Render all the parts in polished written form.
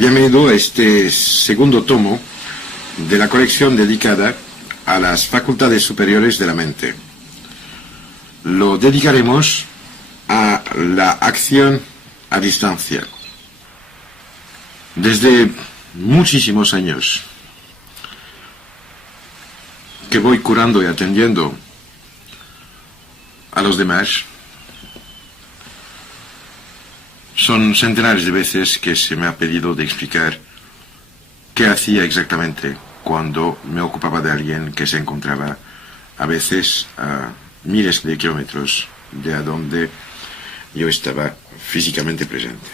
Bienvenido a este segundo tomo de la colección dedicada a las facultades superiores de la mente. Lo dedicaremos a la acción a distancia. Desde muchísimos años que voy curando y atendiendo a los demás, son centenares de veces que se me ha pedido de explicar qué hacía exactamente cuando me ocupaba de alguien que se encontraba a veces a miles de kilómetros de a donde yo estaba físicamente presente.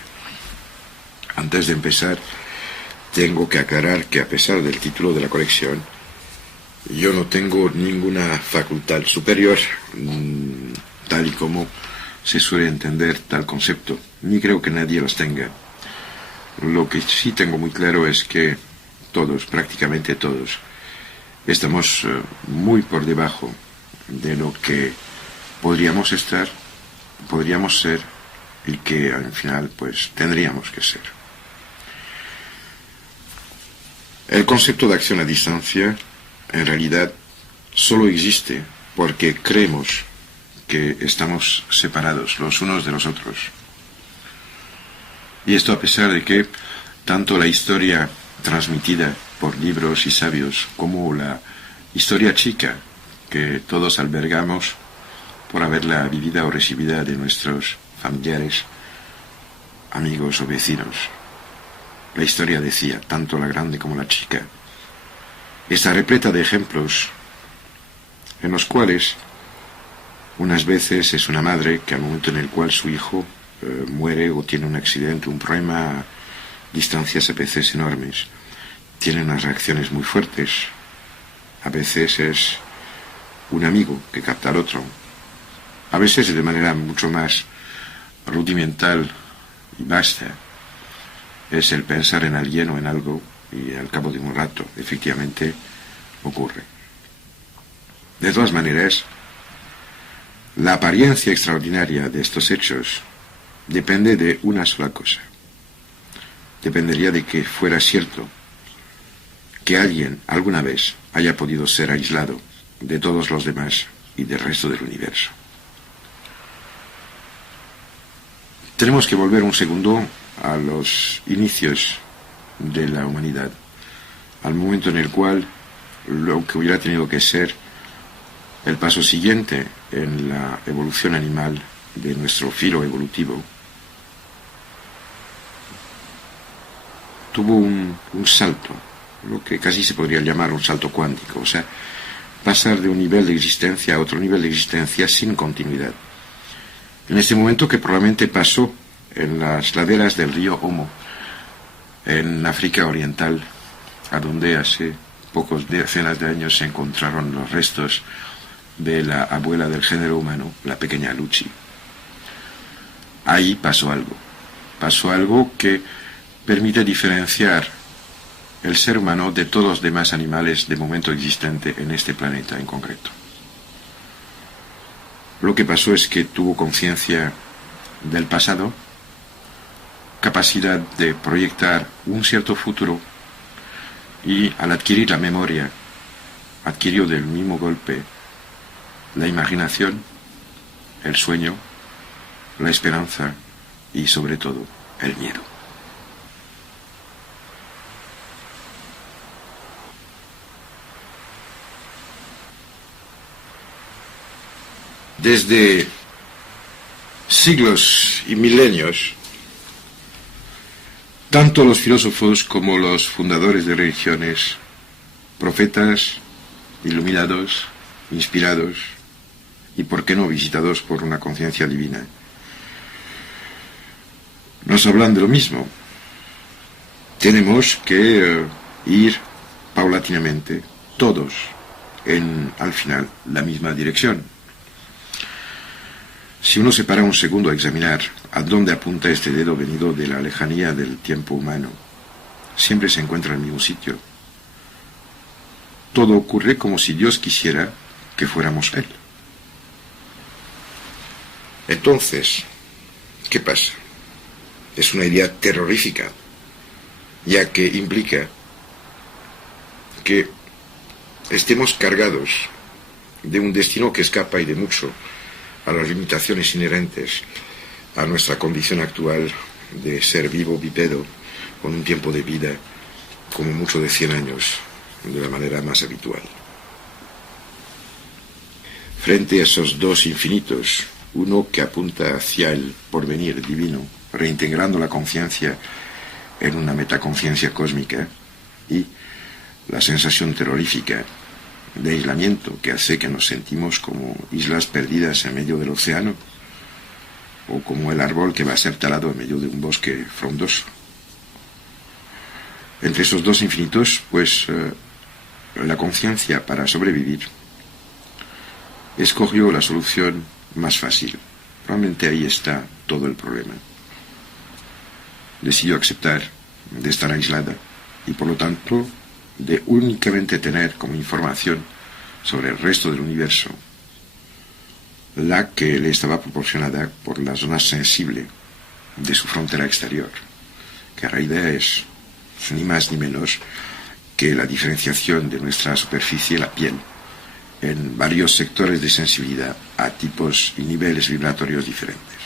Antes de empezar, tengo que aclarar que a pesar del título de la colección, yo no tengo ninguna facultad superior, tal y como se suele entender tal concepto, ni creo que nadie los tenga. Lo que sí tengo muy claro es que todos, prácticamente todos, estamos muy por debajo de lo que podríamos estar, podríamos ser y que al final pues tendríamos que ser. El concepto de acción a distancia en realidad solo existe porque creemos que estamos separados los unos de los otros. Y esto a pesar de que tanto la historia transmitida por libros y sabios como la historia chica que todos albergamos por haberla vivida o recibida de nuestros familiares, amigos o vecinos. La historia decía, tanto la grande como la chica, está repleta de ejemplos en los cuales unas veces es una madre que al momento en el cual su hijo muere o tiene un accidente, un problema a distancias a veces enormes, tiene unas reacciones muy fuertes. A veces es un amigo que capta al otro. A veces de manera mucho más rudimental y basta. Es el pensar en alguien o en algo y al cabo de un rato efectivamente ocurre. De todas maneras, la apariencia extraordinaria de estos hechos depende de una sola cosa. Dependería de que fuera cierto que alguien alguna vez haya podido ser aislado de todos los demás y del resto del universo. Tenemos que volver un segundo a los inicios de la humanidad, al momento en el cual lo que hubiera tenido que ser el paso siguiente en la evolución animal de nuestro filo evolutivo tuvo un salto, lo que casi se podría llamar un salto cuántico, o sea, pasar de un nivel de existencia a otro nivel de existencia sin continuidad. En este momento que probablemente pasó en las laderas del río Omo, en África Oriental, a donde hace pocos decenas de años se encontraron los restos de la abuela del género humano, la pequeña Luchi. Ahí pasó algo que permite diferenciar el ser humano de todos los demás animales de momento existente en este planeta en concreto. Lo que pasó es que tuvo conciencia del pasado, capacidad de proyectar un cierto futuro y al adquirir la memoria, adquirió del mismo golpe la imaginación, el sueño, la esperanza y sobre todo el miedo. Desde siglos y milenios, tanto los filósofos como los fundadores de religiones, profetas, iluminados, inspirados y, por qué no, visitados por una conciencia divina, nos hablan de lo mismo. Tenemos que ir paulatinamente, todos, al final, la misma dirección. Si uno se para un segundo a examinar a dónde apunta este dedo venido de la lejanía del tiempo humano, siempre se encuentra en el mismo sitio. Todo ocurre como si Dios quisiera que fuéramos Él. Entonces, ¿qué pasa? Es una idea terrorífica. ya que implica que estemos cargados de un destino que escapa y de mucho a las limitaciones inherentes a nuestra condición actual de ser vivo bípedo con un tiempo de vida como mucho de 100 años de la manera más habitual. Frente a esos dos infinitos, uno que apunta hacia el porvenir divino, reintegrando la conciencia en una metaconciencia cósmica, y la sensación terrorífica de aislamiento que hace que nos sentimos como islas perdidas en medio del océano o como el árbol que va a ser talado en medio de un bosque frondoso. Entre esos dos infinitos, pues la conciencia, para sobrevivir, escogió la solución más fácil. Probablemente ahí está todo el problema. Decidió aceptar de estar aislada y por lo tanto de únicamente tener como información sobre el resto del universo la que le estaba proporcionada por la zona sensible de su frontera exterior, que en realidad es ni más ni menos que la diferenciación de nuestra superficie, la piel, en varios sectores de sensibilidad a tipos y niveles vibratorios diferentes.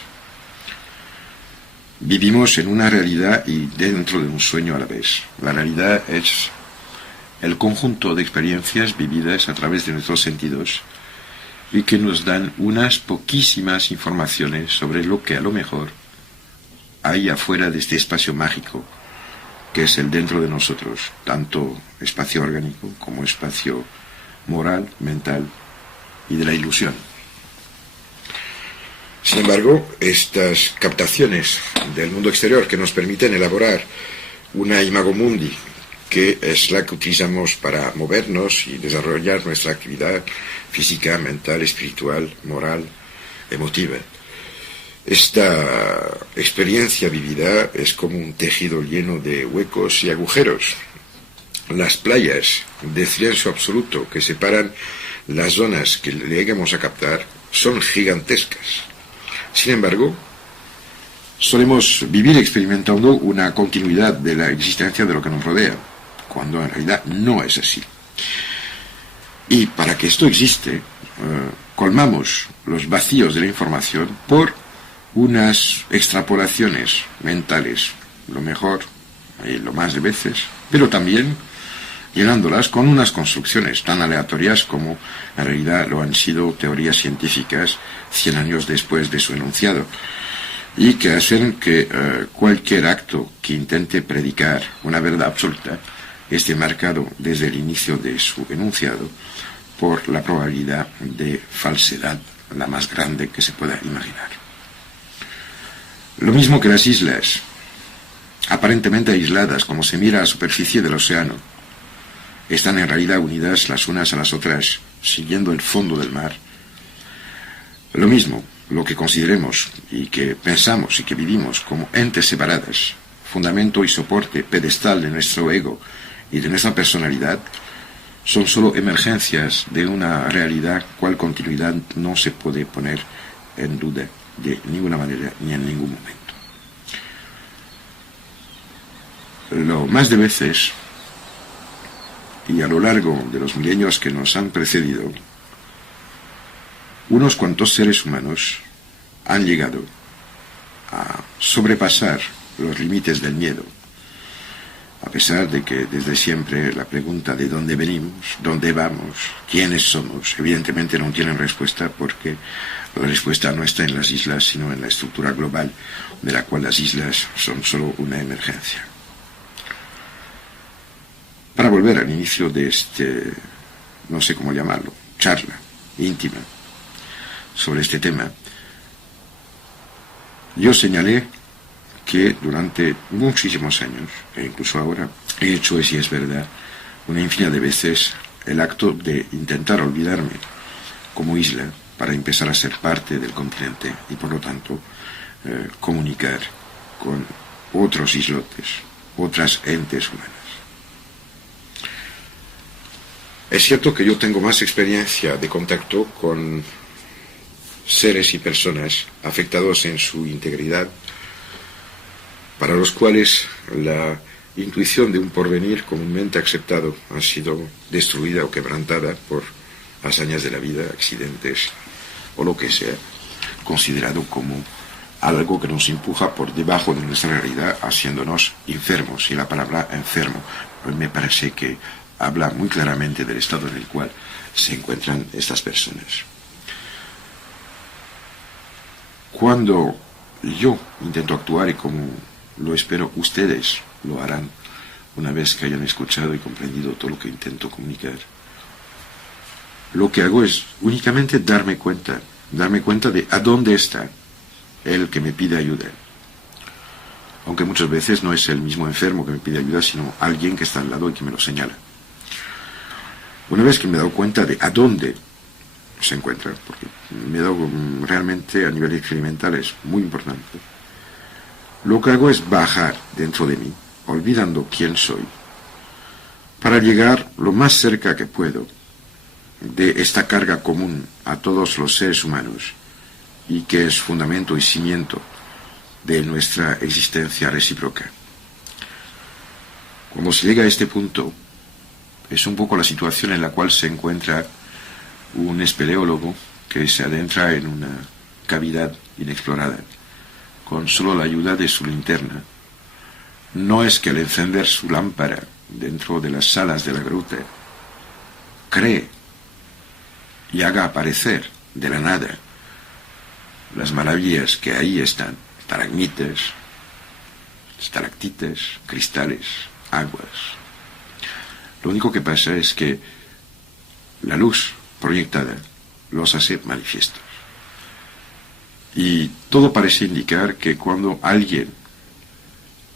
Vivimos en una realidad y dentro de un sueño a la vez. La realidad es el conjunto de experiencias vividas a través de nuestros sentidos y que nos dan unas poquísimas informaciones sobre lo que a lo mejor hay afuera de este espacio mágico que es el dentro de nosotros, tanto espacio orgánico como espacio moral, mental y de la ilusión. Sin embargo, estas captaciones del mundo exterior que nos permiten elaborar una imago mundi, que es la que utilizamos para movernos y desarrollar nuestra actividad física, mental, espiritual, moral, emotiva. Esta experiencia vivida es como un tejido lleno de huecos y agujeros. Las playas de silencio absoluto que separan las zonas que lleguemos a captar son gigantescas. Sin embargo, solemos vivir experimentando una continuidad de la existencia de lo que nos rodea, cuando en realidad no es así. Y para que esto existe, colmamos los vacíos de la información por unas extrapolaciones mentales, lo mejor y lo más de veces, pero también llenándolas con unas construcciones tan aleatorias como en realidad lo han sido teorías científicas 100 años después de su enunciado, y que hacen que cualquier acto que intente predicar una verdad absoluta esté marcado desde el inicio de su enunciado por la probabilidad de falsedad la más grande que se pueda imaginar. Lo mismo que las islas, aparentemente aisladas como se mira a la superficie del océano, están en realidad unidas las unas a las otras, siguiendo el fondo del mar. Lo mismo, lo que consideremos y que pensamos y que vivimos como entes separadas, fundamento y soporte pedestal de nuestro ego y de nuestra personalidad, son solo emergencias de una realidad cual continuidad no se puede poner en duda de ninguna manera ni en ningún momento. Lo más de veces, y a lo largo de los milenios que nos han precedido, unos cuantos seres humanos han llegado a sobrepasar los límites del miedo, a pesar de que desde siempre la pregunta de dónde venimos, dónde vamos, quiénes somos, evidentemente no tienen respuesta, porque la respuesta no está en las islas, sino en la estructura global, de la cual las islas son solo una emergencia. Para volver al inicio de no sé cómo llamarlo, charla íntima sobre este tema, yo señalé que durante muchísimos años, e incluso ahora, he hecho, y si es verdad, una infinidad de veces el acto de intentar olvidarme como isla para empezar a ser parte del continente y por lo tanto comunicar con otros islotes, otras entes humanas. Es cierto que yo tengo más experiencia de contacto con seres y personas afectados en su integridad, para los cuales la intuición de un porvenir comúnmente aceptado ha sido destruida o quebrantada por hazañas de la vida, accidentes o lo que sea, considerado como algo que nos empuja por debajo de nuestra realidad, haciéndonos enfermos. Y la palabra enfermo me parece que habla muy claramente del estado en el cual se encuentran estas personas. Cuando yo intento actuar, y como lo espero ustedes lo harán una vez que hayan escuchado y comprendido todo lo que intento comunicar, lo que hago es únicamente darme cuenta de a dónde está el que me pide ayuda. Aunque muchas veces no es el mismo enfermo que me pide ayuda, sino alguien que está al lado y que me lo señala. Una vez que me he dado cuenta de a dónde se encuentra, porque me he dado realmente a nivel experimental es muy importante, lo que hago es bajar dentro de mí, olvidando quién soy, para llegar lo más cerca que puedo de esta carga común a todos los seres humanos y que es fundamento y cimiento de nuestra existencia recíproca. Cuando se llega a este punto, es un poco la situación en la cual se encuentra un espeleólogo que se adentra en una cavidad inexplorada, con solo la ayuda de su linterna. No es que al encender su lámpara dentro de las salas de la gruta cree y haga aparecer de la nada las maravillas que ahí están, estalagmites, estalactites, cristales, aguas. Lo único que pasa es que la luz proyectada los hace manifiestos. Y todo parece indicar que cuando alguien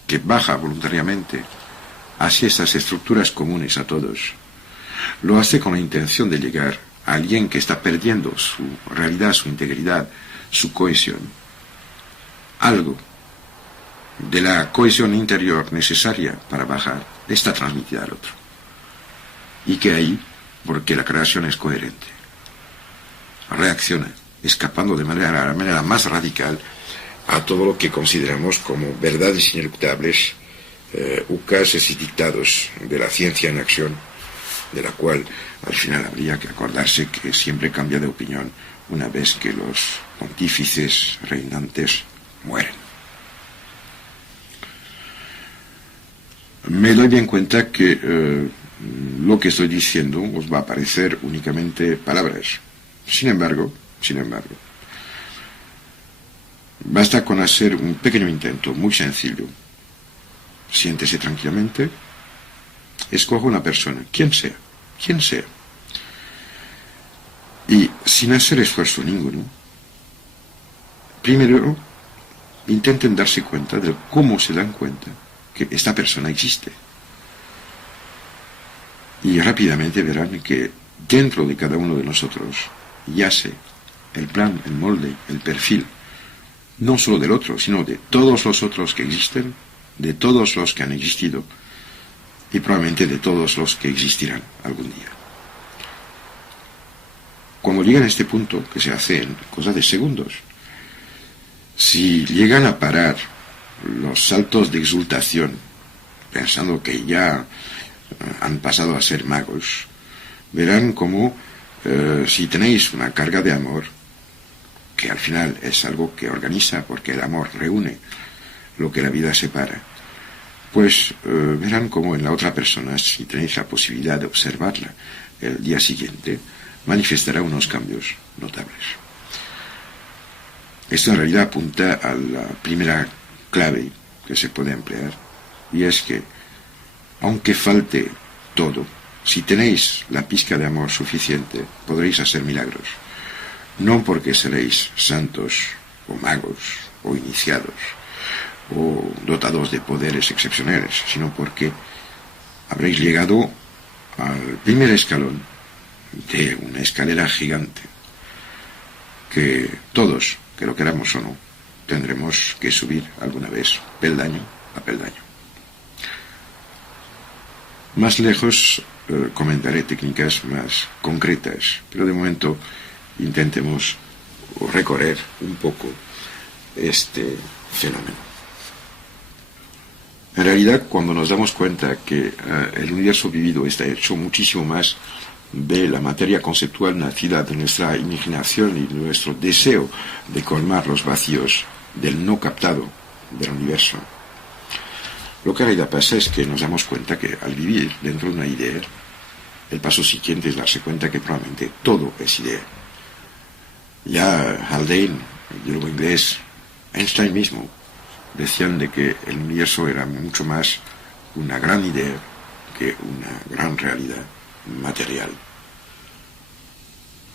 que baja voluntariamente hacia estas estructuras comunes a todos, lo hace con la intención de llegar a alguien que está perdiendo su realidad, su integridad, su cohesión. Algo de la cohesión interior necesaria para bajar está transmitida al otro. Y que ahí, porque la creación es coherente, reacciona, escapando de la manera más radical a todo lo que consideramos como verdades ineluctables, ucases y dictados de la ciencia en acción, de la cual al final habría que acordarse que siempre cambia de opinión una vez que los pontífices reinantes mueren. Me doy bien cuenta que lo que estoy diciendo os va a parecer únicamente palabras. Sin embargo, basta con hacer un pequeño intento muy sencillo. Siéntese tranquilamente, escoja una persona, quien sea, y sin hacer esfuerzo ninguno, primero intenten darse cuenta de cómo se dan cuenta que esta persona existe. Y rápidamente verán que dentro de cada uno de nosotros yace el plan, el molde, el perfil, no solo del otro, sino de todos los otros que existen, de todos los que han existido y probablemente de todos los que existirán algún día. Cuando llegan a este punto, que se hace en cosas de segundos, si llegan a parar los saltos de exultación, pensando que ya han pasado a ser magos, verán como si tenéis una carga de amor, que al final es algo que organiza, porque el amor reúne lo que la vida separa, pues verán como en la otra persona, si tenéis la posibilidad de observarla el día siguiente, manifestará unos cambios notables. Esto en realidad apunta a la primera clave que se puede emplear, y es que, aunque falte todo, si tenéis la pizca de amor suficiente, podréis hacer milagros. No porque seréis santos, o magos, o iniciados, o dotados de poderes excepcionales, sino porque habréis llegado al primer escalón de una escalera gigante que todos, que lo queramos o no, tendremos que subir alguna vez, peldaño a peldaño. Más lejos comentaré técnicas más concretas, pero de momento intentemos recorrer un poco este fenómeno. En realidad, cuando nos damos cuenta que el universo vivido está hecho muchísimo más de la materia conceptual nacida de nuestra imaginación y de nuestro deseo de colmar los vacíos del no captado del universo, lo que en realidad pasa es que nos damos cuenta que al vivir dentro de una idea, el paso siguiente es darse cuenta que probablemente todo es idea. Ya Haldane, el biólogo inglés, Einstein mismo, decían de que el universo era mucho más una gran idea que una gran realidad material.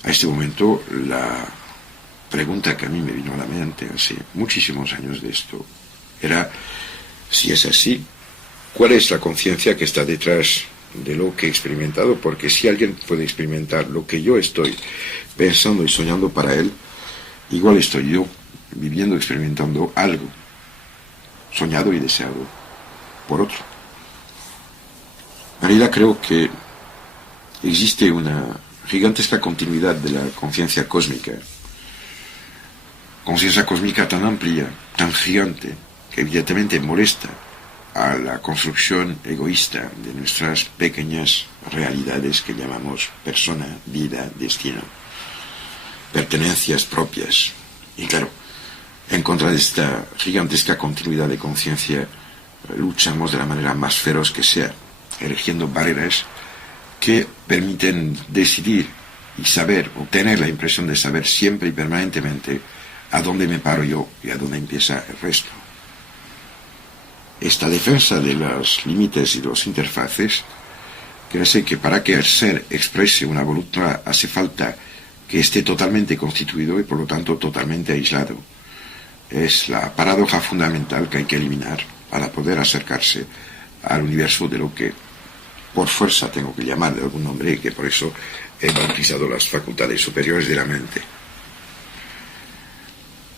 A este momento, la pregunta que a mí me vino a la mente hace muchísimos años de esto era, si es así, ¿cuál es la conciencia que está detrás de lo que he experimentado? Porque si alguien puede experimentar lo que yo estoy pensando y soñando para él, igual estoy yo viviendo, experimentando algo soñado y deseado por otro. En realidad creo que existe una gigantesca continuidad de la conciencia cósmica tan amplia, tan gigante, que evidentemente molesta a la construcción egoísta de nuestras pequeñas realidades que llamamos persona, vida, destino, pertenencias propias. Y claro, en contra de esta gigantesca continuidad de conciencia, luchamos de la manera más feroz que sea, erigiendo barreras que permiten decidir y saber, o tener la impresión de saber siempre y permanentemente a dónde me paro yo y a dónde empieza el resto. Esta defensa de los límites y los interfaces, que hace que para que el ser exprese una voluntad hace falta que esté totalmente constituido y por lo tanto totalmente aislado, es la paradoja fundamental que hay que eliminar para poder acercarse al universo de lo que por fuerza tengo que llamar de algún nombre y que por eso he bautizado las facultades superiores de la mente.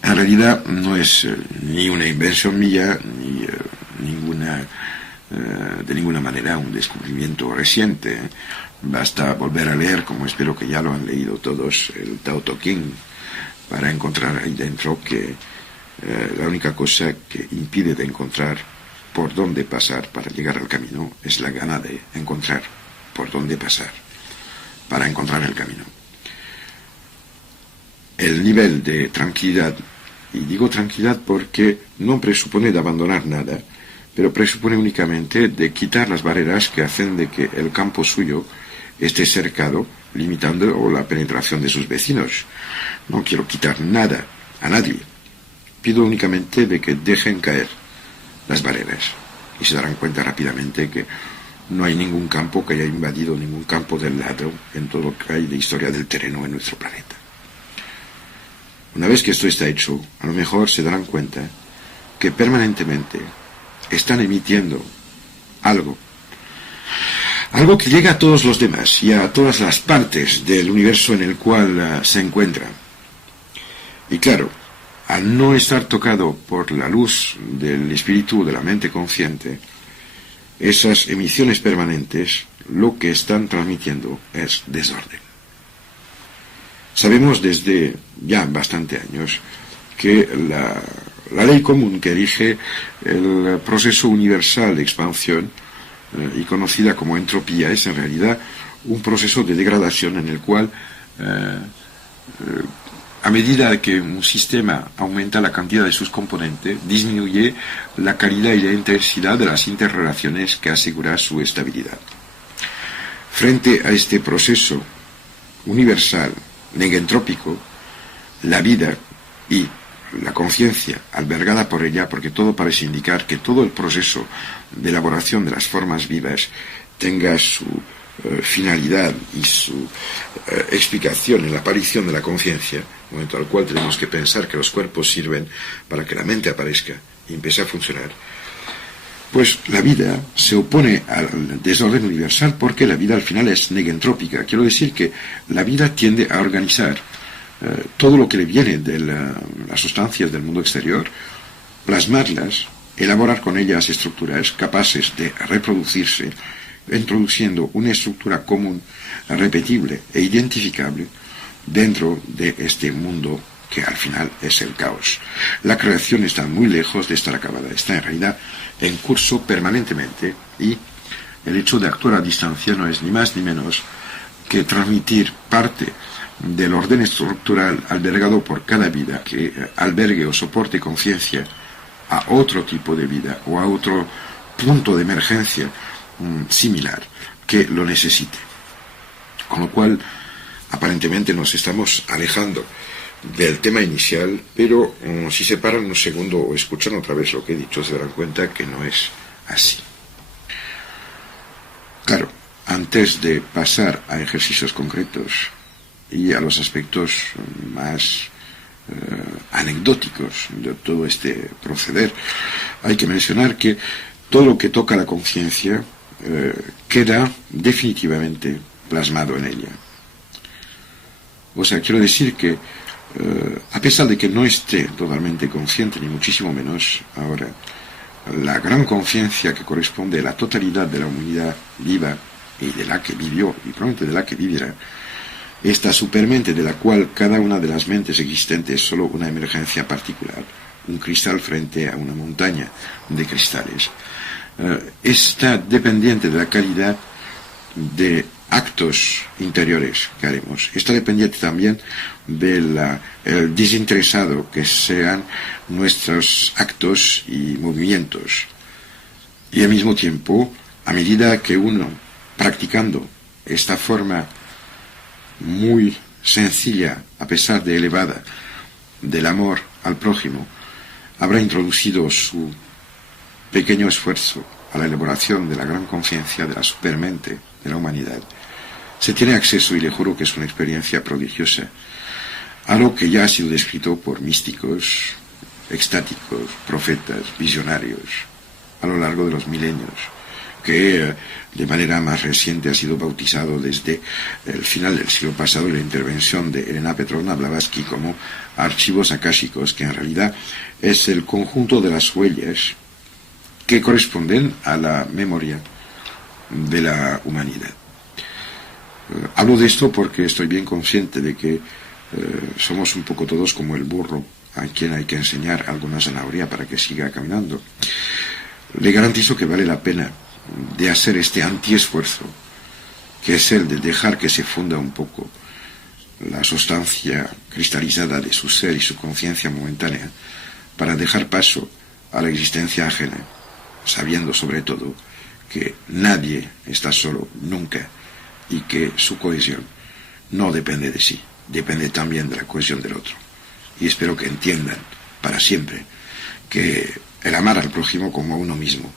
En realidad no es ni una invención mía ni de ninguna manera un descubrimiento reciente. Basta volver a leer, como espero que ya lo han leído todos, el Tao Te Ching, para encontrar ahí dentro que la única cosa que impide de encontrar por dónde pasar para llegar al camino es la gana de encontrar por dónde pasar para encontrar el camino. El nivel de tranquilidad, y digo tranquilidad porque no presupone de abandonar nada, pero presupone únicamente de quitar las barreras que hacen de que el campo suyo esté cercado, limitando la penetración de sus vecinos. No quiero quitar nada a nadie. Pido únicamente de que dejen caer las barreras y se darán cuenta rápidamente que no hay ningún campo que haya invadido ningún campo del lado en todo lo que hay de historia del terreno en nuestro planeta. Una vez que esto está hecho, a lo mejor se darán cuenta que permanentemente están emitiendo algo que llega a todos los demás y a todas las partes del universo en el cual se encuentran. Y claro, al no estar tocado por la luz del espíritu de la mente consciente, esas emisiones permanentes lo que están transmitiendo es desorden. Sabemos desde ya bastante años que la ley común que rige el proceso universal de expansión y conocida como entropía es en realidad un proceso de degradación en el cual a medida que un sistema aumenta la cantidad de sus componentes, disminuye la calidad y la intensidad de las interrelaciones que aseguran su estabilidad. Frente a este proceso universal negentrópico, la vida y la conciencia albergada por ella, porque todo parece indicar que todo el proceso de elaboración de las formas vivas tenga su finalidad y su explicación en la aparición de la conciencia, momento al cual tenemos que pensar que los cuerpos sirven para que la mente aparezca y empiece a funcionar, pues la vida se opone al desorden universal porque la vida al final es negentrópica. Quiero decir que la vida tiende a organizar todo lo que le viene de las sustancias del mundo exterior, plasmarlas, elaborar con ellas estructuras capaces de reproducirse, introduciendo una estructura común, repetible e identificable dentro de este mundo que al final es el caos. La creación está muy lejos de estar acabada, está en realidad en curso permanentemente, y el hecho de actuar a distancia no es ni más ni menos que transmitir parte del orden estructural albergado por cada vida que albergue o soporte conciencia a otro tipo de vida o a otro punto de emergencia similar que lo necesite. Con lo cual, aparentemente nos estamos alejando del tema inicial, pero si se paran un segundo o escuchan otra vez lo que he dicho, se darán cuenta que no es así. Claro, antes de pasar a ejercicios concretos y a los aspectos más anecdóticos de todo este proceder, hay que mencionar que todo lo que toca la conciencia queda definitivamente plasmado en ella. O sea, quiero decir que a pesar de que no esté totalmente consciente, ni muchísimo menos ahora, la gran conciencia que corresponde a la totalidad de la humanidad viva y de la que vivió y probablemente de la que vivirá, esta supermente de la cual cada una de las mentes existentes es solo una emergencia particular, un cristal frente a una montaña de cristales, está dependiente de la calidad de actos interiores que haremos. Está dependiente también del desinteresado que sean nuestros actos y movimientos. Y al mismo tiempo, a medida que uno, practicando esta forma muy sencilla, a pesar de elevada, del amor al prójimo, habrá introducido su pequeño esfuerzo a la elaboración de la gran conciencia de la supermente de la humanidad, se tiene acceso, y le juro que es una experiencia prodigiosa, a lo que ya ha sido descrito por místicos, extáticos, profetas, visionarios, a lo largo de los milenios, que de manera más reciente ha sido bautizado desde el final del siglo pasado y la intervención de Elena Petrovna Blavatsky como archivos akáshicos, que en realidad es el conjunto de las huellas que corresponden a la memoria de la humanidad. Hablo de esto porque estoy bien consciente de que somos un poco todos como el burro a quien hay que enseñar alguna zanahoria para que siga caminando. Le garantizo que vale la pena de hacer este antiesfuerzo, que es el de dejar que se funda un poco la sustancia cristalizada de su ser y su conciencia momentánea, para dejar paso a la existencia ajena, sabiendo sobre todo que nadie está solo nunca, y que su cohesión no depende de sí, depende también de la cohesión del otro. Y espero que entiendan para siempre que el amar al prójimo como a uno mismo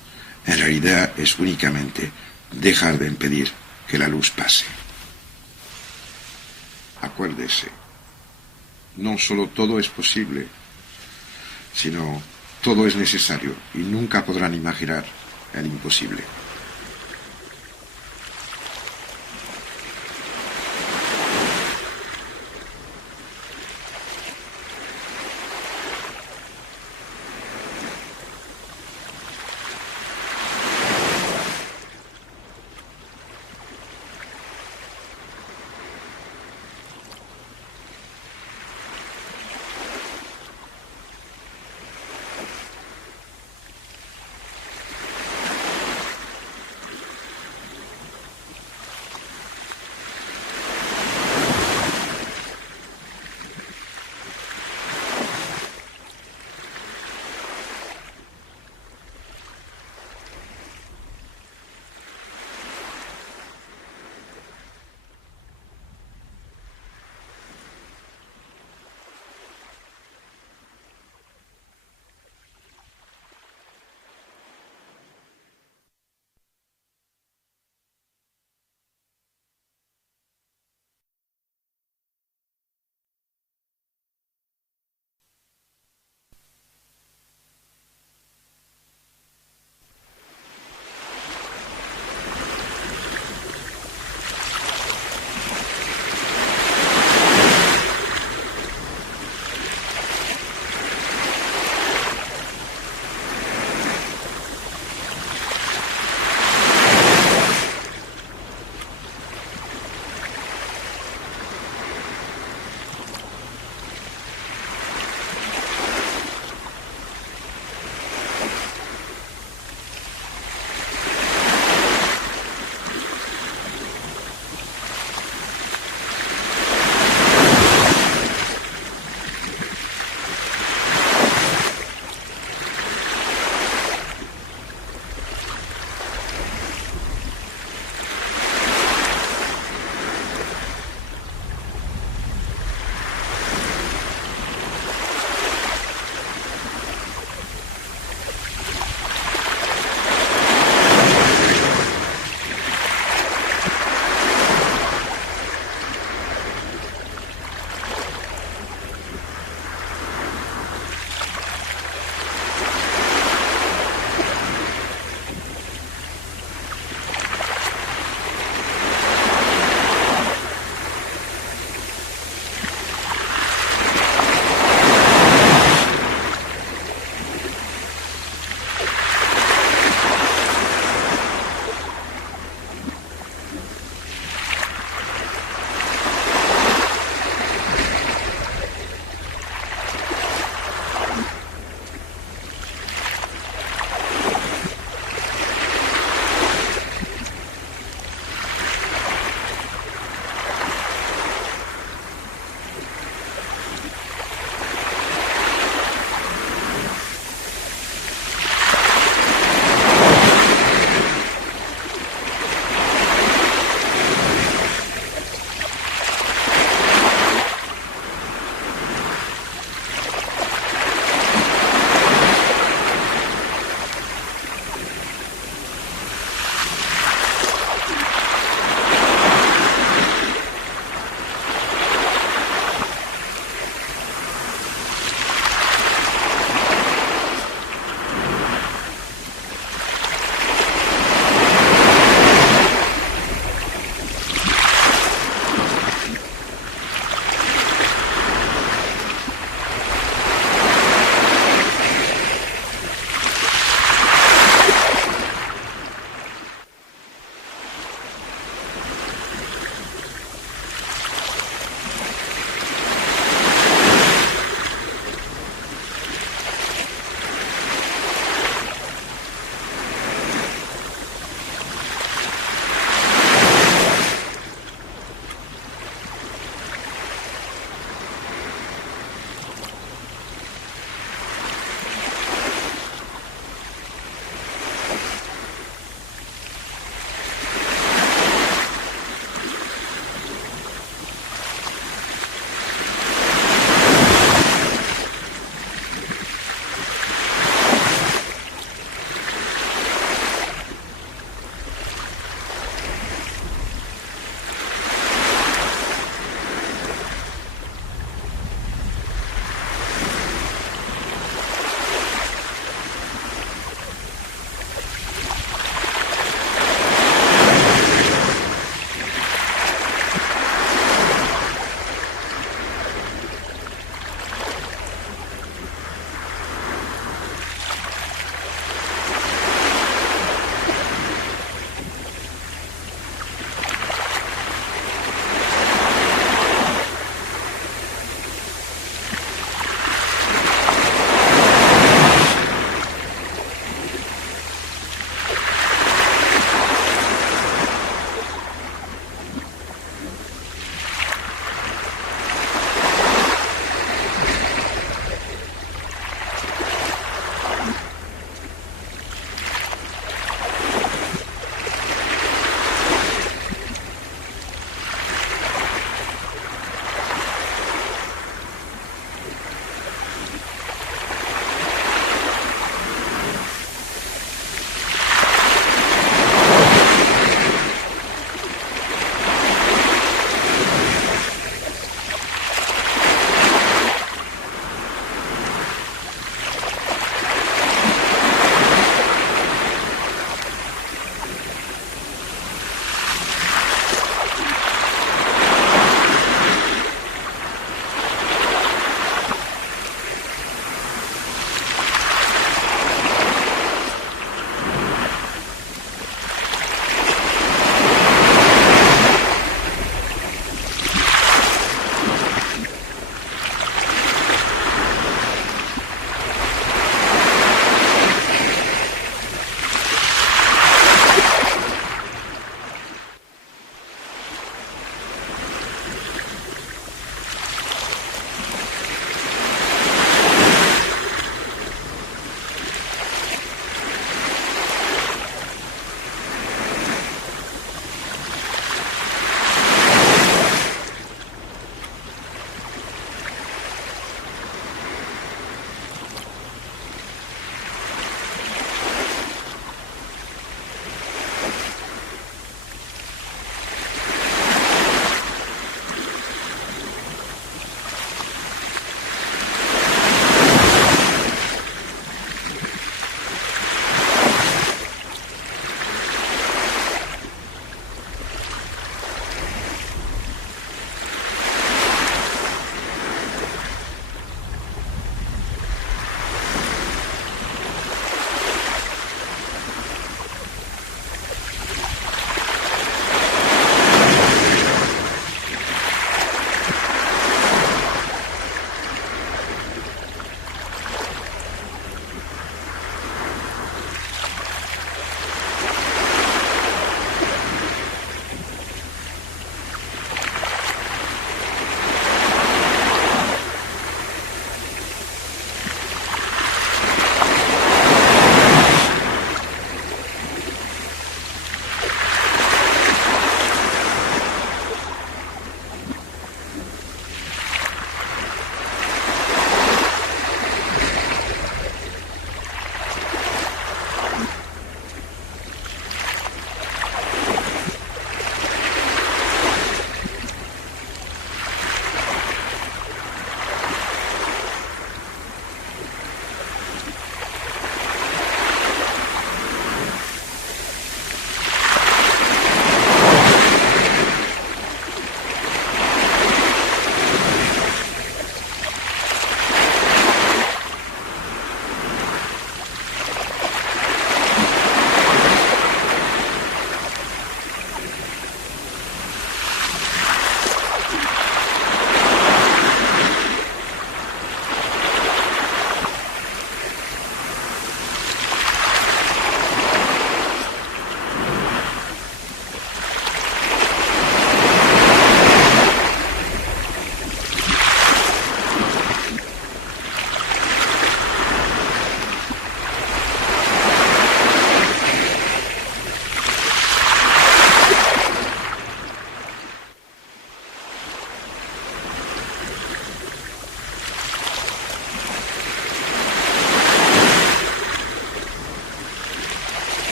en realidad es únicamente dejar de impedir que la luz pase. Acuérdese, no solo todo es posible, sino todo es necesario, y nunca podrán imaginar el imposible.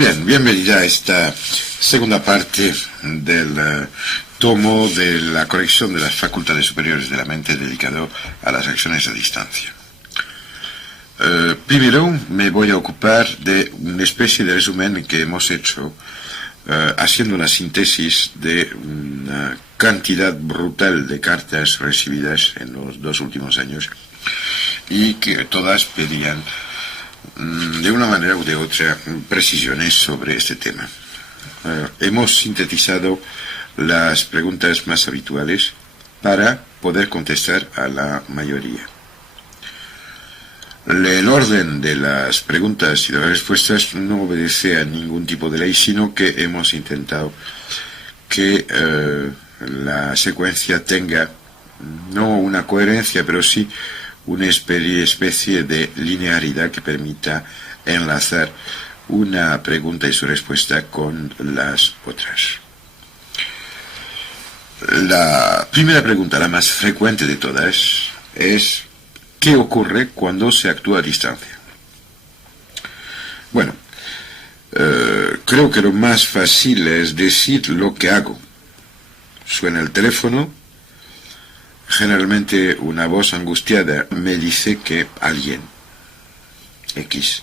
Bien, bienvenida a esta segunda parte del tomo de la corrección de las facultades superiores de la mente dedicado a las acciones a distancia. Primero me voy a ocupar de una especie de resumen que hemos hecho haciendo una síntesis de una cantidad brutal de cartas recibidas en los 2 últimos años y que todas pedían de una manera u de otra precisiones sobre este tema. Hemos sintetizado las preguntas más habituales para poder contestar a la mayoría. El orden de las preguntas y de las respuestas no obedece a ningún tipo de ley, sino que hemos intentado que la secuencia tenga no una coherencia, pero sí una especie de linearidad que permita enlazar una pregunta y su respuesta con las otras. La primera pregunta, la más frecuente de todas, es ¿qué ocurre cuando se actúa a distancia? Bueno, creo que lo más fácil es decir lo que hago. Suena el teléfono. Generalmente una voz angustiada me dice que alguien X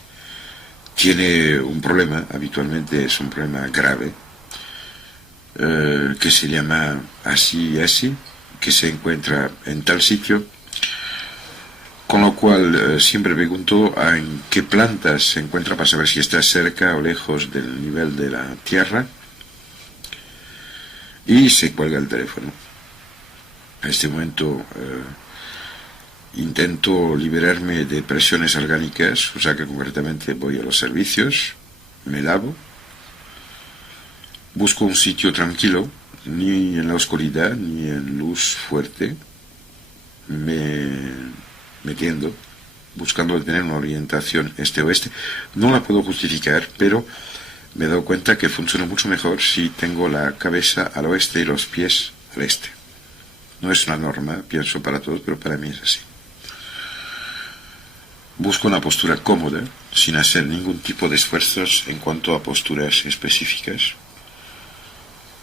tiene un problema, habitualmente es un problema grave, que se llama así y así, que se encuentra en tal sitio, con lo cual siempre pregunto en qué plantas se encuentra para saber si está cerca o lejos del nivel de la tierra, y se cuelga el teléfono. A este momento intento liberarme de presiones orgánicas, o sea que concretamente voy a los servicios, me lavo, busco un sitio tranquilo, ni en la oscuridad ni en luz fuerte, me tiendo, buscando tener una orientación este-oeste. No la puedo justificar, pero me he dado cuenta que funciona mucho mejor si tengo la cabeza al oeste y los pies al este. No es una norma, pienso para todos, pero para mí es así. Busco una postura cómoda, sin hacer ningún tipo de esfuerzos en cuanto a posturas específicas.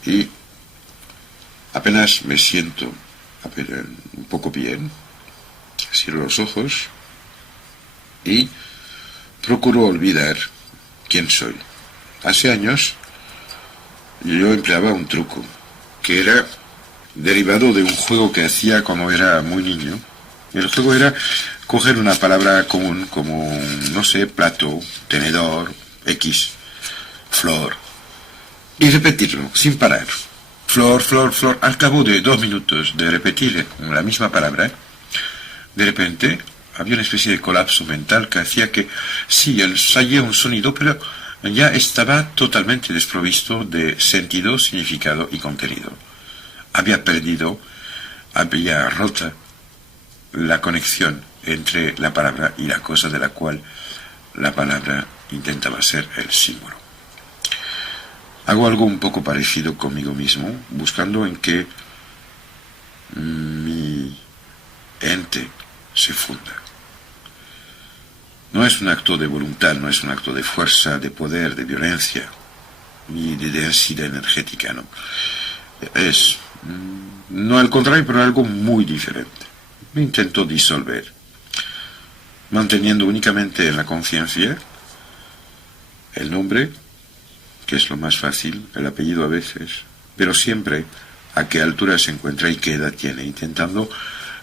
Y apenas me siento un poco bien, cierro los ojos y procuro olvidar quién soy. Hace años yo empleaba un truco que era derivado de un juego que hacía cuando era muy niño. El juego era coger una palabra común como, no sé, plato, tenedor, X, flor, y repetirlo sin parar. Flor, flor, flor. Al cabo de 2 minutos de repetir la misma palabra, de repente había una especie de colapso mental que hacía que sí, él salía un sonido, pero ya estaba totalmente desprovisto de sentido, significado y contenido. Había roto la conexión entre la palabra y la cosa de la cual la palabra intentaba ser el símbolo. Hago algo un poco parecido conmigo mismo, buscando en que mi ente se funda. No es un acto de voluntad, no es un acto de fuerza, de poder, de violencia, ni de densidad energética, no. Es, no al contrario, pero algo muy diferente. Me intento disolver, manteniendo únicamente en la conciencia el nombre, que es lo más fácil, el apellido a veces, pero siempre a qué altura se encuentra y qué edad tiene, intentando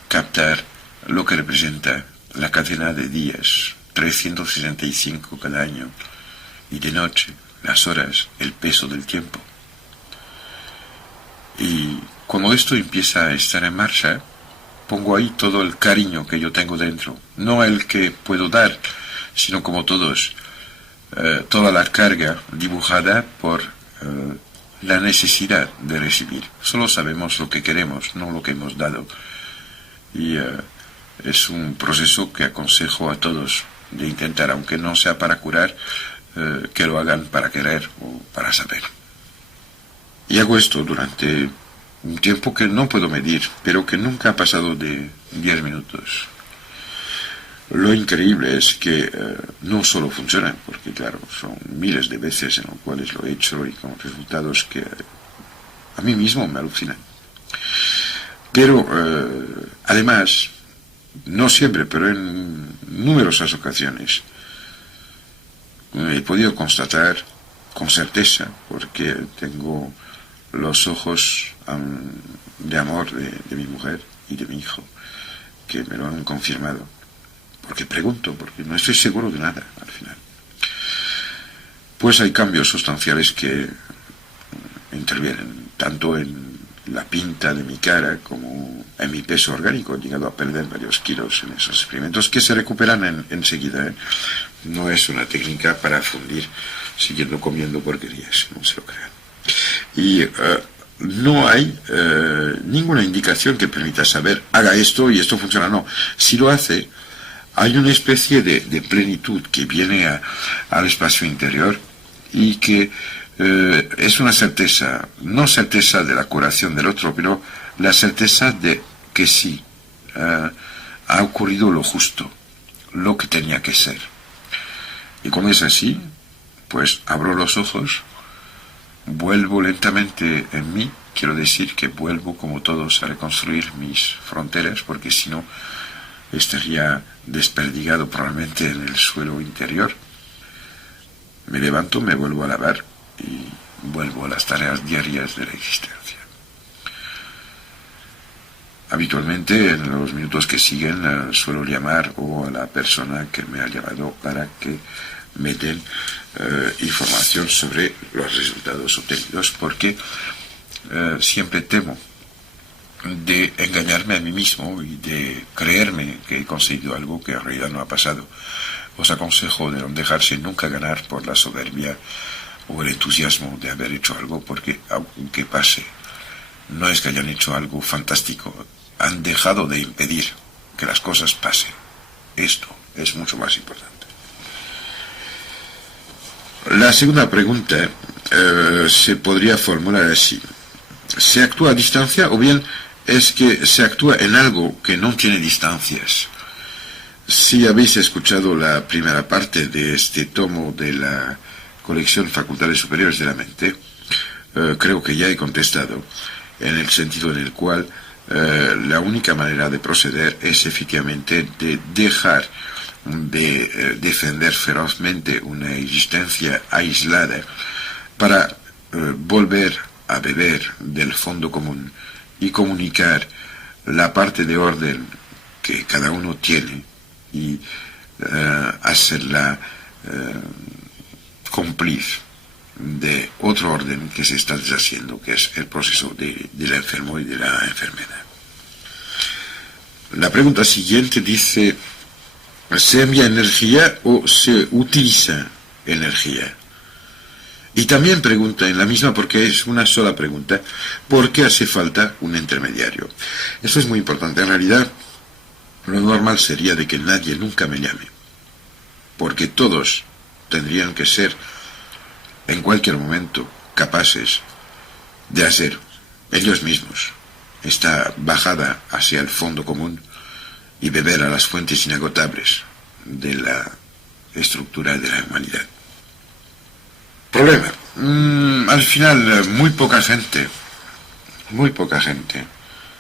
captar lo que representa la cadena de días, 365 cada año, y de noche, las horas, el peso del tiempo. Y cuando esto empieza a estar en marcha, pongo ahí todo el cariño que yo tengo dentro, no el que puedo dar, sino como todos, toda la carga dibujada por la necesidad de recibir. Solo sabemos lo que queremos, no lo que hemos dado. Y es un proceso que aconsejo a todos de intentar, aunque no sea para curar, que lo hagan para querer o para saber. Y hago esto durante un tiempo que no puedo medir, pero que nunca ha pasado de 10 minutos. Lo increíble es que no solo funcionan, porque claro, son miles de veces en los cuales lo he hecho y con resultados que a mí mismo me alucinan. Pero además, no siempre, pero en numerosas ocasiones, he podido constatar con certeza, porque tengo los ojos de amor de mi mujer y de mi hijo, que me lo han confirmado. Porque pregunto, porque no estoy seguro de nada al final. Pues hay cambios sustanciales que intervienen, tanto en la pinta de mi cara como en mi peso orgánico. He llegado a perder varios kilos en esos experimentos que se recuperan enseguida, ¿eh? No es una técnica para fundir siguiendo comiendo porquerías, no se lo crean. Y no hay ninguna indicación que permita saber, haga esto y esto funciona. No, si lo hace, hay una especie de plenitud que viene al espacio interior y que es una certeza, no certeza de la curación del otro, pero la certeza de que sí, ha ocurrido lo justo, lo que tenía que ser. Y como es así, pues abro los ojos, vuelvo lentamente en mí, quiero decir que vuelvo como todos a reconstruir mis fronteras, porque si no estaría desperdigado probablemente en el suelo interior. Me levanto, me vuelvo a lavar y vuelvo a las tareas diarias de la existencia. Habitualmente en los minutos que siguen suelo llamar o a la persona que me ha llamado para que me den información sobre los resultados obtenidos, porque siempre temo de engañarme a mí mismo y de creerme que he conseguido algo que en realidad no ha pasado. Os aconsejo de no dejarse nunca ganar por la soberbia o el entusiasmo de haber hecho algo, porque aunque pase, no es que hayan hecho algo fantástico, han dejado de impedir que las cosas pasen. Esto es mucho más importante. La segunda pregunta se podría formular así: ¿se actúa a distancia o bien es que se actúa en algo que no tiene distancias? Si habéis escuchado la primera parte de este tomo de la colección Facultades Superiores de la Mente, creo que ya he contestado, en el sentido en el cual la única manera de proceder es efectivamente de dejar de defender ferozmente una existencia aislada para volver a beber del fondo común y comunicar la parte de orden que cada uno tiene y hacerla cómplice de otro orden que se está deshaciendo, que es el proceso del enfermo y de la enfermedad. La pregunta siguiente dice: ¿se envía energía o se utiliza energía? Y también pregunta en la misma, porque es una sola pregunta, ¿por qué hace falta un intermediario? Eso es muy importante. En realidad, lo normal sería de que nadie nunca me llame, porque todos tendrían que ser en cualquier momento capaces de hacer ellos mismos esta bajada hacia el fondo común y beber a las fuentes inagotables de la estructura de la humanidad. Problema. Al final, muy poca gente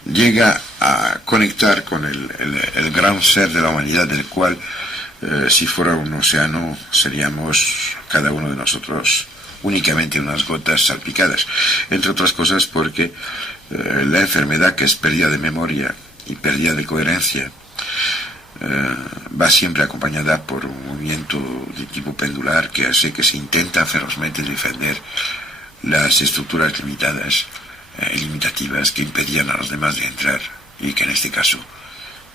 llega a conectar con el gran ser de la humanidad, del cual, si fuera un océano, seríamos cada uno de nosotros únicamente unas gotas salpicadas. Entre otras cosas porque la enfermedad, que es pérdida de memoria y pérdida de coherencia, va siempre acompañada por un movimiento de tipo pendular que hace que se intenta ferozmente defender las estructuras limitadas y limitativas que impedían a los demás de entrar, y que en este caso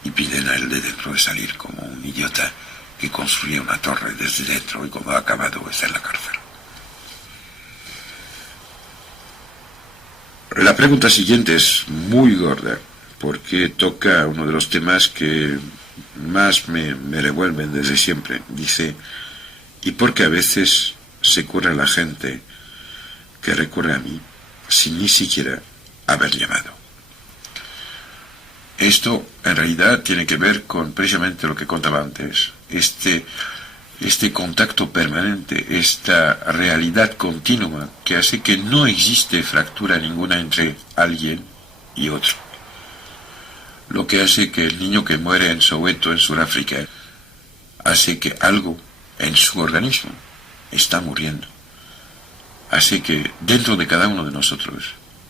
impiden a él de dentro de salir, como un idiota que construye una torre desde dentro y cuando ha acabado está en la cárcel. La pregunta siguiente es muy gorda, porque toca uno de los temas que más me revuelven desde siempre. Dice: ¿y por qué a veces se cura la gente que recurre a mí sin ni siquiera haber llamado? Esto en realidad tiene que ver con precisamente lo que contaba antes, este contacto permanente, esta realidad continua que hace que no existe fractura ninguna entre alguien y otro. Lo que hace que el niño que muere en Soweto, en Sudáfrica, hace que algo en su organismo está muriendo. Hace que dentro de cada uno de nosotros,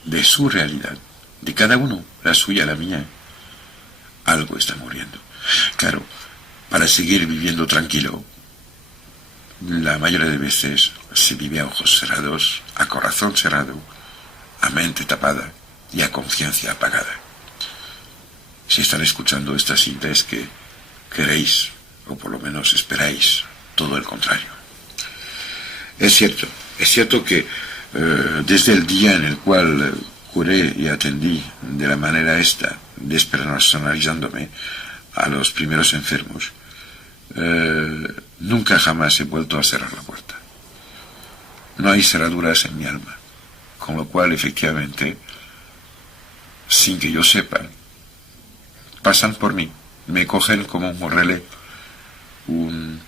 de su realidad, de cada uno, la suya, la mía, algo está muriendo. Claro, para seguir viviendo tranquilo, la mayoría de veces se vive a ojos cerrados, a corazón cerrado, a mente tapada y a conciencia apagada. Si están escuchando esta cinta es que queréis, o por lo menos esperáis, todo el contrario. Es cierto que desde el día en el cual curé y atendí de la manera esta, despersonalizándome a los primeros enfermos, nunca jamás he vuelto a cerrar la puerta. No hay cerraduras en mi alma, con lo cual efectivamente, sin que yo sepa, pasan por mí, me cogen como un morrele, un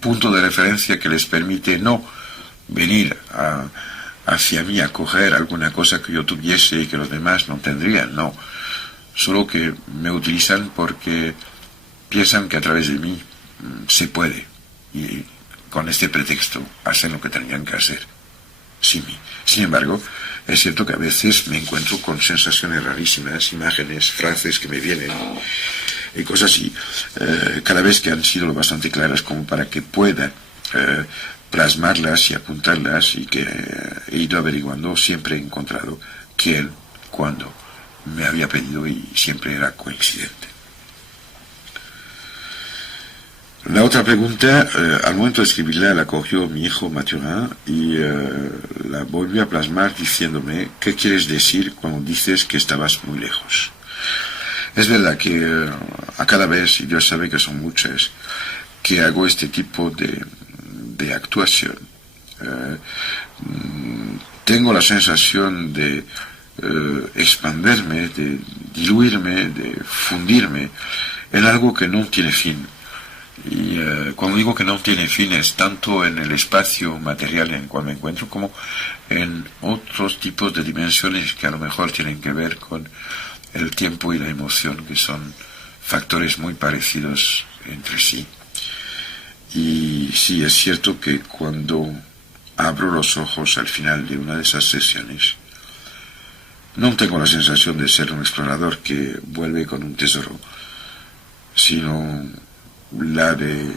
punto de referencia que les permite no venir hacia mí a coger alguna cosa que yo tuviese y que los demás no tendrían, no. Solo que me utilizan porque piensan que a través de mí se puede, y con este pretexto hacen lo que tenían que hacer sin mí. Sin embargo, es cierto que a veces me encuentro con sensaciones rarísimas, imágenes, frases que me vienen y cosas así, cada vez que han sido lo bastante claras como para que pueda plasmarlas y apuntarlas, y que he ido averiguando, siempre he encontrado quién, cuándo me había pedido, y siempre era coincidente. La otra pregunta, al momento de escribirla, la cogió mi hijo Mathurin y la volvió a plasmar diciéndome: ¿qué quieres decir cuando dices que estabas muy lejos? Es verdad que a cada vez, y Dios sabe que son muchas, que hago este tipo de actuación, tengo la sensación de expanderme, de diluirme, de fundirme en algo que no tiene fin. Y cuando digo que no tiene fin, es tanto en el espacio material en el cual me encuentro como en otros tipos de dimensiones que a lo mejor tienen que ver con el tiempo y la emoción, que son factores muy parecidos entre sí. Y sí, es cierto que cuando abro los ojos al final de una de esas sesiones, no tengo la sensación de ser un explorador que vuelve con un tesoro, sino la de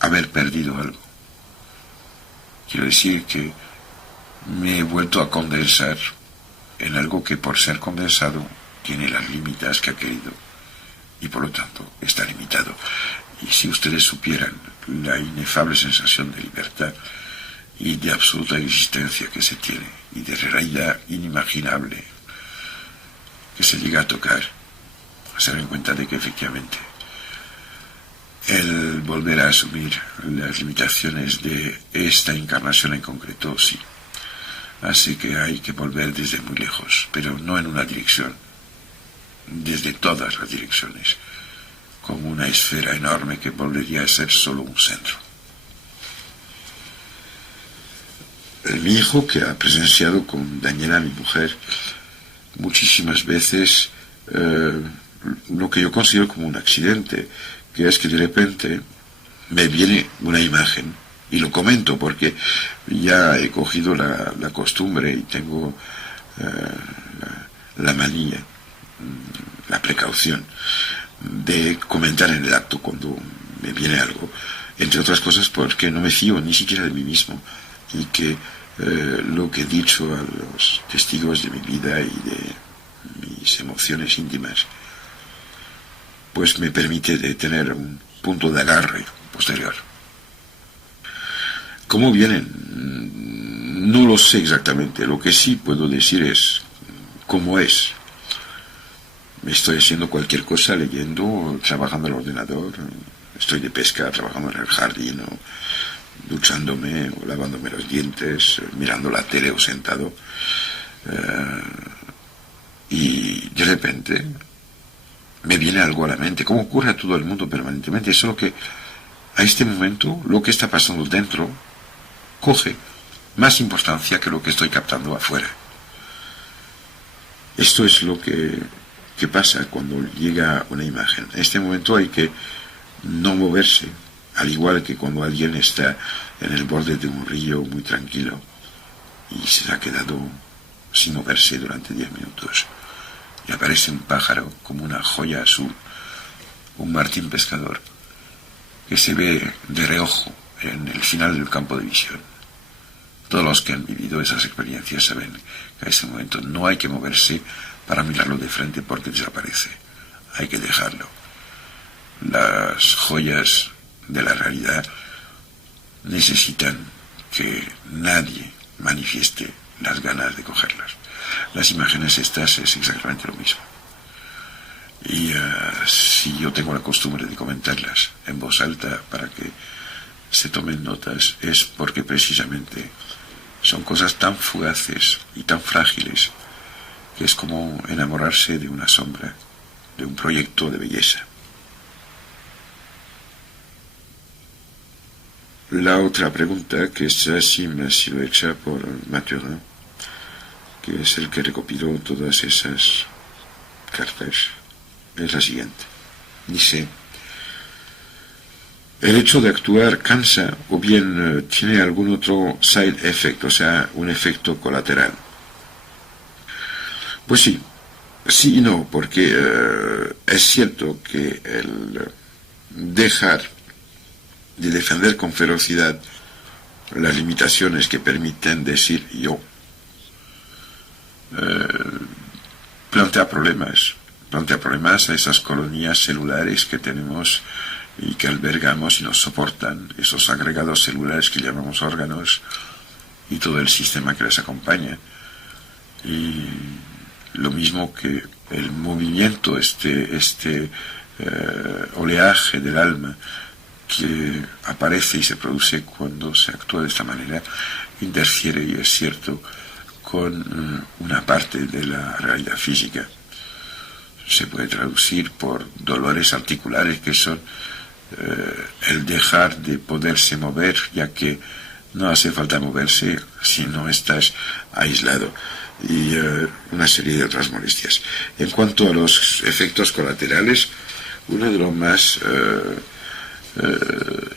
haber perdido algo. Quiero decir que me he vuelto a condensar en algo que, por ser condensado, tiene las límites que ha querido y por lo tanto está limitado. Y si ustedes supieran la inefable sensación de libertad y de absoluta existencia que se tiene, y de realidad inimaginable que se llega a tocar, se dan cuenta de que efectivamente el volver a asumir las limitaciones de esta encarnación en concreto, sí, así que hay que volver desde muy lejos, pero no en una dirección, desde todas las direcciones, como una esfera enorme que volvería a ser solo un centro. Mi hijo, que ha presenciado con Daniela, mi mujer, muchísimas veces lo que yo considero como un accidente, que es que de repente me viene una imagen, y lo comento porque ya he cogido la costumbre y tengo la manía, la precaución de comentar en el acto cuando me viene algo, entre otras cosas porque no me fío ni siquiera de mí mismo, y que lo que he dicho a los testigos de mi vida y de mis emociones íntimas pues me permite de tener un punto de agarre posterior. ¿Cómo vienen? No lo sé exactamente. Lo que sí puedo decir es cómo es. Estoy haciendo cualquier cosa, leyendo, trabajando al ordenador, estoy de pesca, trabajando en el jardín, o duchándome, o lavándome los dientes, mirando la tele o sentado. y de repente me viene algo a la mente, como ocurre a todo el mundo permanentemente, solo que a este momento lo que está pasando dentro coge más importancia que lo que estoy captando afuera. Esto es lo que pasa cuando llega una imagen. En este momento hay que no moverse, al igual que cuando alguien está en el borde de un río muy tranquilo y se ha quedado sin moverse durante 10 minutos. Y aparece un pájaro como una joya azul, un martín pescador, que se ve de reojo en el final del campo de visión. Todos los que han vivido esas experiencias saben que a ese momento no hay que moverse para mirarlo de frente porque desaparece. Hay que dejarlo. Las joyas de la realidad necesitan que nadie manifieste las ganas de cogerlas. Las imágenes estas es exactamente lo mismo. Y si yo tengo la costumbre de comentarlas en voz alta para que se tomen notas, es porque precisamente son cosas tan fugaces y tan frágiles que es como enamorarse de una sombra, de un proyecto de belleza. La otra pregunta, que esta sí me ha sido hecha por Mathurin, que es el que recopiló todas esas cartas, es la siguiente. Dice: ¿el hecho de actuar cansa o bien tiene algún otro side effect, o sea, un efecto colateral? Pues sí y no, porque es cierto que el dejar de defender con ferocidad las limitaciones que permiten decir yo plantea problemas a esas colonias celulares que tenemos y que albergamos y nos soportan, esos agregados celulares que llamamos órganos y todo el sistema que les acompaña. Y lo mismo que el movimiento, este oleaje del alma que aparece y se produce cuando se actúa de esta manera, interfiere, y es cierto, con una parte de la realidad física. Se puede traducir por dolores articulares, que son el dejar de poderse mover, ya que no hace falta moverse si no estás aislado, y una serie de otras molestias. En cuanto a los efectos colaterales, uno de los más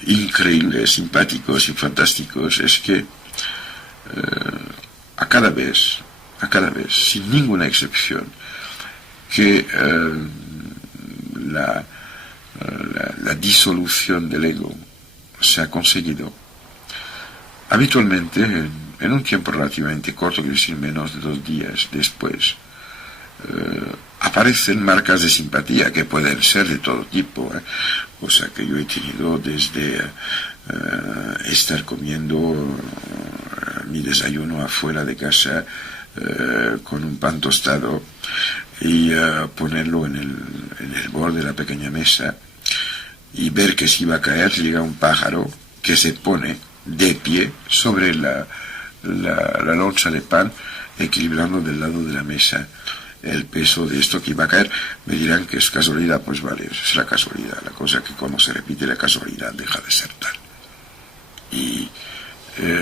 increíbles, simpáticos y fantásticos es que a cada vez, sin ninguna excepción, que la disolución del ego se ha conseguido, habitualmente en un tiempo relativamente corto, quiero decir menos de 2 días después, aparecen marcas de simpatía que pueden ser de todo tipo, o sea que yo he tenido desde estar comiendo mi desayuno afuera de casa con un pan tostado y ponerlo en el borde de la pequeña mesa y ver que si iba a caer llega un pájaro que se pone de pie sobre la loncha de pan, equilibrando del lado de la mesa el peso de esto que iba a caer. Me dirán que es casualidad, pues vale, es la casualidad. La cosa que cuando se repite la casualidad deja de ser tal. Y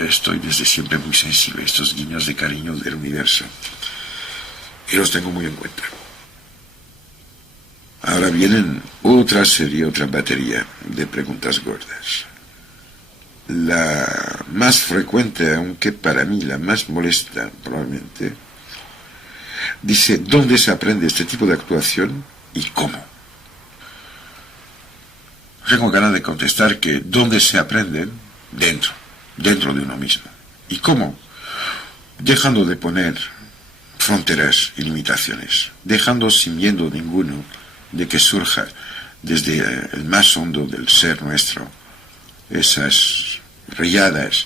estoy desde siempre muy sensible a estos guiños de cariño del universo, y los tengo muy en cuenta. Ahora vienen otra serie, otra batería de preguntas gordas. La más frecuente, aunque para mí la más molesta probablemente, dice: ¿dónde se aprende este tipo de actuación y cómo? Tengo ganas de contestar que ¿dónde se aprenden? Dentro de uno mismo. ¿Y cómo? Dejando de poner fronteras y limitaciones, dejando sin miedo ninguno de que surja desde el más hondo del ser nuestro esas riadas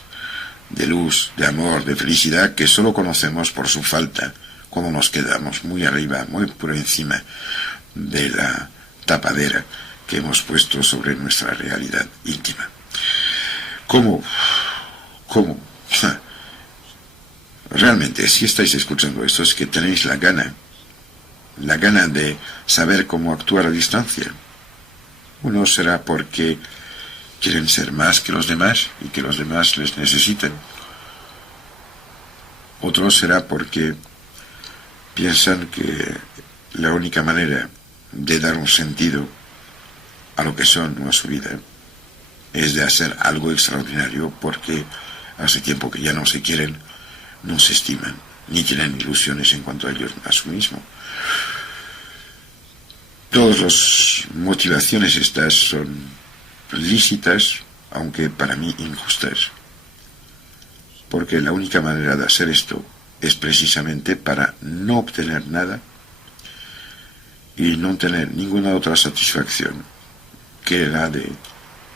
de luz, de amor, de felicidad que solo conocemos por su falta cuando nos quedamos muy arriba, muy por encima de la tapadera que hemos puesto sobre nuestra realidad íntima. ¿Cómo? Realmente, si estáis escuchando esto, es que tenéis la gana la gana de saber cómo actuar a distancia. Uno será porque quieren ser más que los demás y que los demás les necesiten. Otro será porque piensan que la única manera de dar un sentido a lo que son o a su vida es de hacer algo extraordinario, porque hace tiempo que ya no se quieren, no se estiman, ni tienen ilusiones en cuanto a ellos, a sí mismo. Todas las motivaciones estas son lícitas, aunque para mí injustas, porque la única manera de hacer esto es precisamente para no obtener nada y no tener ninguna otra satisfacción que la de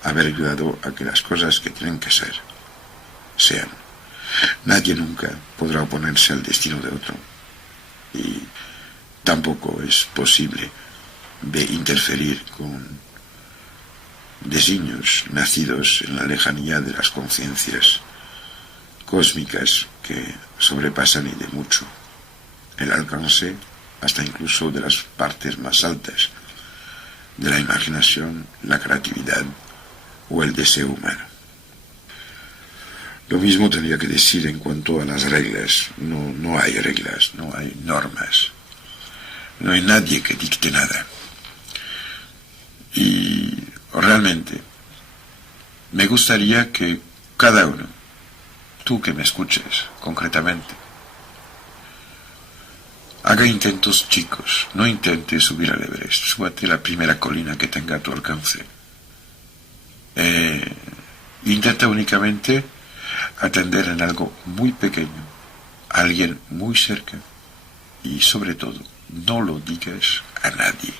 haber ayudado a que las cosas que tienen que ser sean. Nadie nunca podrá oponerse al destino de otro, y tampoco es posible de interferir con designios nacidos en la lejanía de las conciencias cósmicas que sobrepasan y de mucho el alcance hasta incluso de las partes más altas de la imaginación, la creatividad o el deseo humano. Lo mismo tendría que decir en cuanto a las reglas. No hay reglas, no hay normas, no hay nadie que dicte nada. Y realmente me gustaría que cada uno, tú que me escuches concretamente, haga intentos chicos. No intentes subir al Everest, súbate a la primera colina que tenga a tu alcance. Intenta únicamente atender en algo muy pequeño a alguien muy cerca, y sobre todo no lo digas a nadie.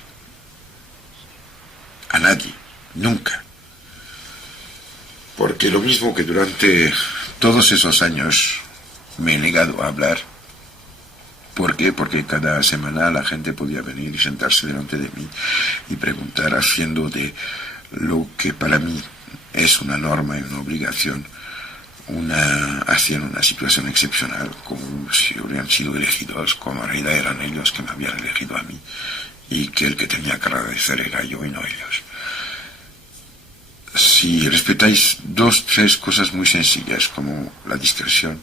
A nadie, nunca. Porque lo mismo que durante todos esos años me he negado a hablar. ¿Por qué? Porque cada semana la gente podía venir y sentarse delante de mí y preguntar, haciendo de lo que para mí es una norma y una obligación, hacían una situación excepcional, como si hubieran sido elegidos, como en realidad eran ellos que me habían elegido a mí, y que el que tenía que agradecer era yo y no ellos. Si respetáis 2, 3 cosas muy sencillas, como la discreción,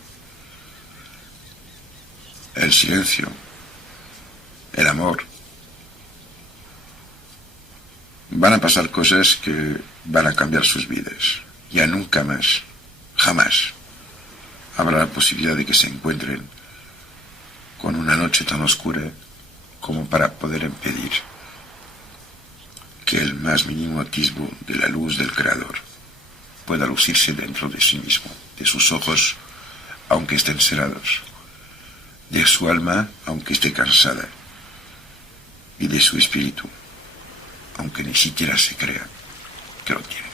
el silencio, el amor, van a pasar cosas que van a cambiar sus vidas. Ya nunca más, jamás, habrá la posibilidad de que se encuentren con una noche tan oscura como para poder impedir que el más mínimo atisbo de la luz del Creador pueda lucirse dentro de sí mismo, de sus ojos, aunque estén cerrados, de su alma, aunque esté cansada, y de su espíritu, aunque ni siquiera se crea que lo tiene.